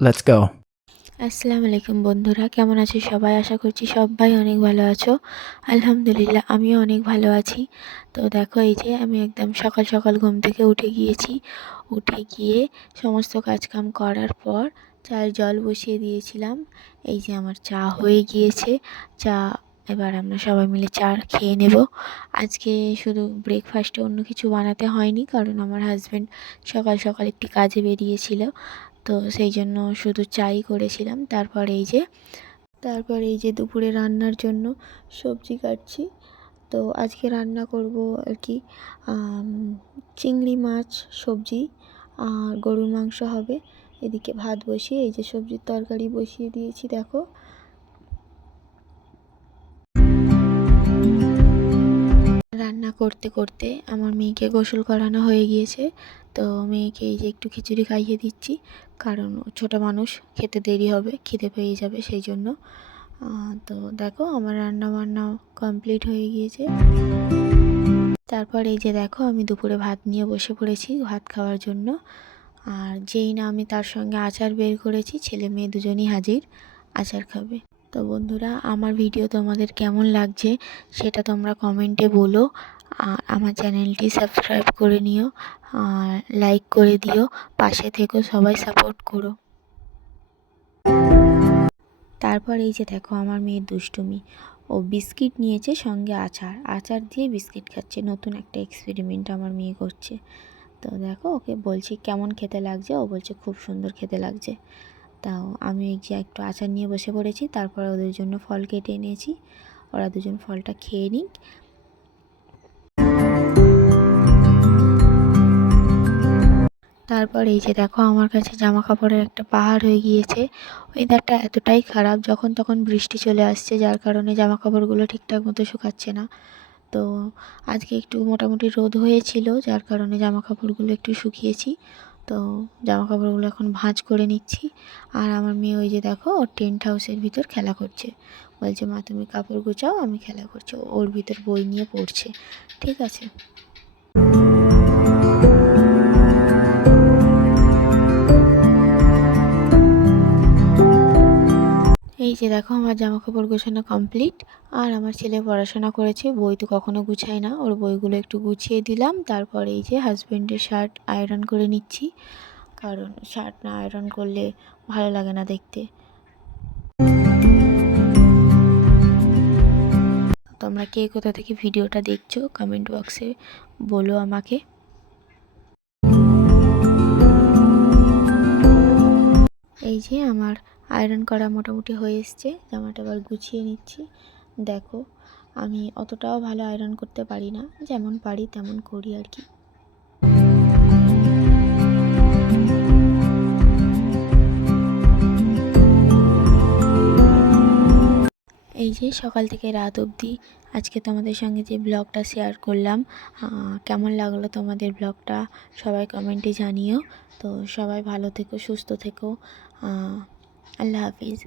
Let's go. আসসালামু আলাইকুম বন্ধুরা, কেমন আছো সবাই? আশা করছি সবাই অনেক ভালো আছো। আলহামদুলিল্লাহ আমিও অনেক ভালো আছি। তো দেখো, এই যে আমি একদম সকাল সকাল ঘুম থেকে উঠে গিয়েছি। উঠে গিয়ে সমস্ত কাজকাম করার পর চায়ের জল বসিয়ে দিয়েছিলাম। এই যে আমার চা হয়ে গিয়েছে। চা এবার আমরা সবাই মিলে চা খেয়ে নেব। আজকে শুধু ব্রেকফাস্টে অন্য কিছু বানাতে হয়নি, কারণ আমার হাজব্যান্ড সকাল সকাল একটি কাজে বেরিয়েছিল। তো সেই জন্য শুধু চাই করেছিলাম। তারপর এই যে দুপুরে রান্নার জন্য সবজি কাটছি। তো আজকে রান্না করব আর কি, চিংড়ি মাছ সবজি আর গরুর মাংস হবে। এদিকে ভাত বসিয়ে এই যে সবজির তরকারি বসিয়ে দিয়েছি। দেখো, রান্না করতে করতে আমার মেয়েকে গোসল করানো হয়ে গিয়েছে। তো মেয়েকে এই যে একটু খিচুড়ি খাইয়ে দিচ্ছি, কারণ ছোটো মানুষ, খেতে দেরি হবে, খিদে পেয়ে যাবে সেই জন্য। তো দেখো, আমার রান্না বান্না কমপ্লিট হয়ে গিয়েছে। তারপর এই যে দেখো, আমি দুপুরে ভাত নিয়ে বসে পড়েছি ভাত খাওয়ার জন্য। আর যেই না আমি তার সঙ্গে আচার বের করেছি, ছেলে মেয়ে দুজনই হাজির, আচার খাবে। তো বন্ধুরা, আমার ভিডিও তোমাদের কেমন লাগছে সেটা তোমরা কমেন্টে বলো। আর আমার চ্যানেলটি সাবস্ক্রাইব করে নিও, আর লাইক করে দিও, পাশে থেকো, সবাই সাপোর্ট করো। তারপর এই যে দেখো, আমার মেয়ের দুষ্টুমি, ও বিস্কিট নিয়েছে সঙ্গে আচার, আচার দিয়ে বিস্কিট খাচ্ছে। নতুন একটা এক্সপেরিমেন্ট আমার মেয়ে করছে। তো দেখো, ওকে বলছি কেমন খেতে লাগছে, ও বলছে খুব সুন্দর খেতে লাগছে। তাও আমি এই যে একটু আচার নিয়ে বসে পড়েছি। তারপর ওদের জন্য ফল কেটে এনেছি, ওরা দুজন ফলটা খেয়ে নিক। তারপর এই যে দেখো, আমার কাছে জামা কাপড়ের একটা পাহাড় হয়ে গিয়েছে। ওয়েদারটা এতটাই খারাপ, যখন তখন বৃষ্টি চলে আসছে, যার কারণে জামা কাপড়গুলো ঠিকঠাক মতো শুকাচ্ছে না। তো আজকে একটু মোটামুটি রোদ হয়েছিল, যার কারণে জামা কাপড়গুলো একটু শুকিয়েছি। তো জামা কাপড়গুলো এখন ভাঁজ করে নিচ্ছি। আর আমার মেয়ে ওই যে দেখো, ওর টেন্ট হাউসের ভিতর খেলা করছে। বলছে মা তুমি কাপড় গুছাও, আমি খেলা করছি। ওর ভিতর বই নিয়ে পড়ছে। ঠিক আছে। এই যে দেখো, আমার জামা কাপড় গোছানো কমপ্লিট। আর আমার ছেলে পড়াশোনা করেছে, বই তো কখনো গুছায় না, ওর বইগুলো একটু গুছিয়ে দিলাম। তারপর এই যে হাজব্যান্ডের শার্ট আয়রন করে নিচ্ছি, কারণ শার্ট না আয়রন করলে ভালো লাগে না দেখতে। তোমরা কে কোথা থেকে ভিডিওটা দেখছো কমেন্ট বক্সে বলো আমাকে। এই যে আমার আয়রন করা মোটামুটি হয়ে এসছে, জামাটা আবার গুছিয়ে নিচ্ছি। দেখো, আমি অতটাও ভালো আয়রন করতে পারি না, যেমন পারি তেমন করি আর কি। এই যে সকাল থেকে রাত অবধি আজকে তোমাদের সঙ্গে যে ব্লগটা শেয়ার করলাম, কেমন লাগলো তোমাদের ব্লগটা সবাই কমেন্টে জানিও। তো সবাই ভালো থেকো, সুস্থ থেকো। আল্লাহ হাফিজ।